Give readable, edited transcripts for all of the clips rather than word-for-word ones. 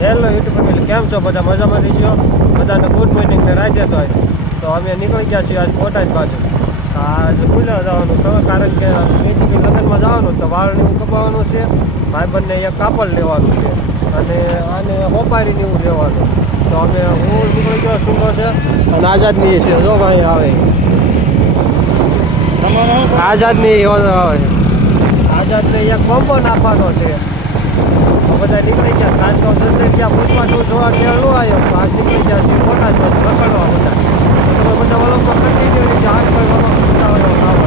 Hello YouTube family, કેમ છો બધા? મજામાં રહીશો? બધાને ગુડ મોર્નિંગ ને રાતે તો અમે નીકળી ગયા છીએ આજ બોટાદ બાજુ. આજે ભૂલ્યા જવાનું તો કારણ કે બેટી લગ્નમાં જવાનું તો વાળને એવું કપાવવાનું છે, ભાઈબંધને એક કાપડ લેવાનું છે અને આને હોપારીને એવું લેવાનું. તો અમે હું નીકળી ગયો શું છે અને આઝાદની છે, જો ભાઈ આવે આઝાદની આવે, આઝાદને એક કોમ્બો નાખવાનો છે. બધા નીકળી ગયા. કાલ તો જલ્દી ત્યાં પુષ્પા ટુ જોવા ખેલ ન આવ્યો, તો આજ નીકળી ગયા છે બોટાદ બાજુ રખડવા બધા. તમે બધા વલોક પર કન્ટિન્યુ રહી જાય. આજ કોઈ વલોક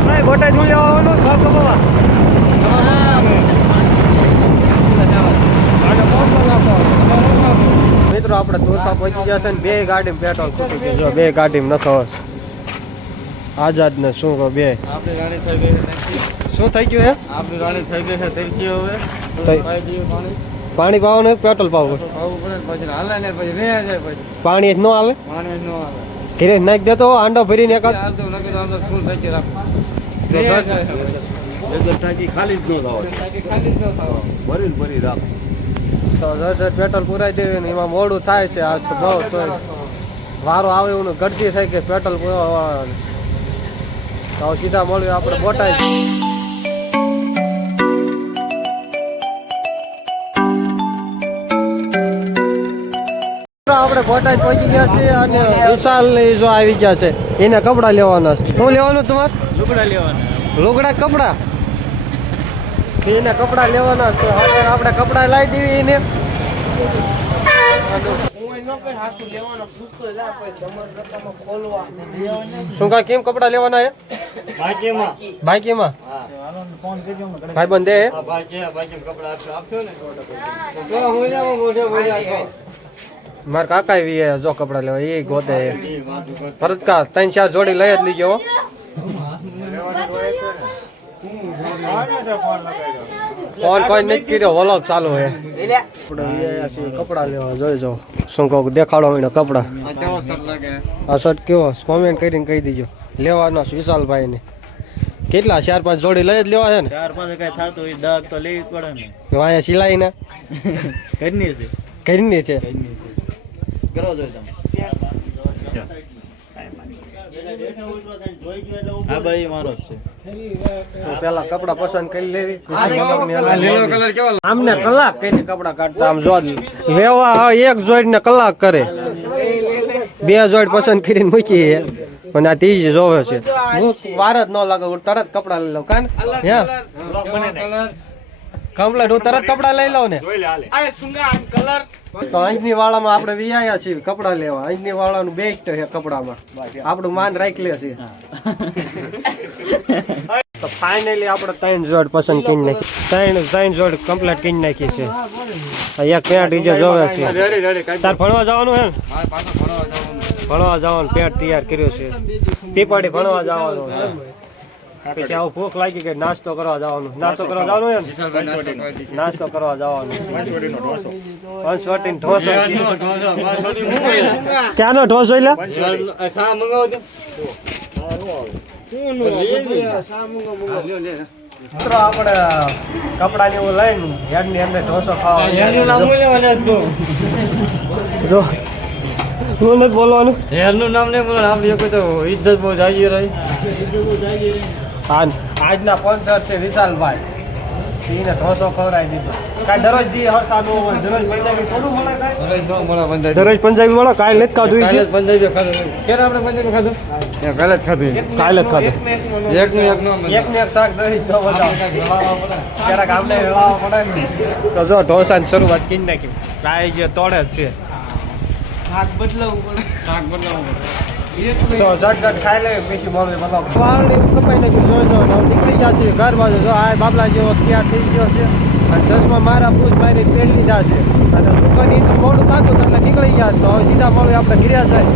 નહીં બોટાદ હું લેવાનું ભાવ કમાવા મિત્રો આપણે તુરતા પહોંચી ગયા છે ને બે ગાડીમાં પેટ્રોલ ખૂટી ગયું. જો બે ગાડીમાં નખો આઝાદ ને શું કહો બે આપણી ગાડી થઈ ગઈ છે. શું થઈ ગયું હે? આપણી ગાડી થઈ ગઈ છે તેરસી હવે પાણી પાવાનું પેટ્રોલ પાવું પાવું પડે પછી હાલે ને પછી રહે જાય પછી પાણી જ ન હાલે. પાણી ન હાલે ઘરે નાખી દેતો આંડો ભરીને એકાદ હાલતું નથી તો આપણે ફૂલ થઈ જાય ટાંકી ખાલી જ ન થાય, ખાલી જ ન થાવ ભરી રાખ. તો પેટ્રોલ પુરાઈ દેવે ને એમાં મોડું થાય છે. આ તો બહુ તો વારો આવે એવું ગડતી થાય કે પેટ્રોલ પુરાવાનું. તો સીધા મળ્યું આપણે બોટાદ. આપણે બોટાદ પહોંચી ગયા છીએ અને વિશાલ જો આવી ગયા છે, એને કપડા લેવાના છે. શું લેવાનું તમારે? લુગડા લેવાના. લુગડા કપડા એને કપડા લેવાના છે. હવે આપણે કપડા લાવી દેવી એને. શું કા કેમ કપડા લેવાના હે? બાઈકીમાં ભાઈ બંધે મારા કાકા એવી જો કપડા લેવા એ ગોતે ભરતકા 3-4 જોડી લઈ જ લીજો. ફોન કોઈ નથી કર્યો, વલોગ ચાલુ હે. કપડા લેવા જોઈ જાઓ. શું કહું દેખાડો મને કપડા. આ શર્ટ કેવો કોમેન્ટ કરીને કહી દીજો. લેવાના વિશાલભાઈ ને કેટલા 4-5 જોડી લઈ જ લેવા છે ને? 4-5 કઈ થતું હોય દાગ તો લેવી પડે ને. અહીંયા સિલાઈ ને ઘરની છે, ઘરની છે. કરો જોઈ તમે. હા ભાઈ મારો જ છે. પેલા કપડા પસંદ કરી લેવી. લીલો કલર કેવો આમને કલાક કઈ કપડા કાઢતા આમ જો લેવા એક જોડ ને કલાક કરે. 2 જોડ પસંદ કરીને મૂકી અને આ ત્રીજી જોવે છે. હું વાર જ ન લાગે, હું તરત કપડા લઈ લઉં. કાન કમ્પ્લેટ હું તરત કપડા લઈ લઉં ને. તો અહીંની વાળામાં આપણે વિયાયા છીએ કપડા લેવા. અહીંની વાળાનું બેસ્ટ છે કપડામાં, આપણું માન રાખી લે છે. તો ફાઇનલી આપણે 3 જોડ પસંદ કરી નાખી. 3 જોડ કમ્પ્લીટ કરી નાખી છે. એક પેન્ટ ડીજે જોવે છે. તાર ભણવા જવાનું હે? ભણવા જવાનું પેન્ટ તૈયાર કર્યો છે. પીપાડી ભણવા જવાનું છે. પછી આવું ભૂખ લાગી ગઈ, નાસ્તો કરવા જવાનું. નાસ્તો કરવા જવાનું એમ નાસ્તો કરવા જવાનું. પંચવટી ઢોસો ક્યાંનો ઢોસો એટલે મિત્રો આપણે કપડા ને એવું લઈને હેડ ની અંદર ઢોસો ખાવા. જો હું નથી બોલવાનું. હેરનું નામ નહીં બોલો, આપણે કોઈ તો ઇજ્જત બહુ જાગી રહી. આજના સ્પોન્સર છે વિશાલભાઈ. એને ઢોસો ખવડાવી દીધો. કાંઈ દરરોજ જી હરતા ન હોય. દરરોજ પંજાબી થોડું મળે કાંઈ? દરરોજ પંજાબી મળે. કાંઈ નથી ખાધું. પંજાબી ખાધું ક્યારે આપણે પંજાબી ખાધું? કાલે જ ખાધું. કાલે જ ખાધું. એકનું એક શાક દહીં તો ક્યારેક આમને વેવાવા પડે ને. તો જો ઢોસાની શરૂઆત કરી નાખી. કાંઈ જે તોડે જ છે. શાક બદલાવવું પડે. તો ઝટઝટ ખાઈ લે પછી મળે મતલબ વાળની કપાઈ નાખ્યું. જોજો નીકળી ગયા છે ઘર બાજુ. જો આ બાબલા જેવો તૈયાર થઈ ગયો છે અને ચશ્મા મારા બૂજ મારી પહેરી લીધા છે અને છોકરી તો મોડું થતું એટલે નીકળી ગયા. તો સીધા મળે આપણે ઘરે જાય.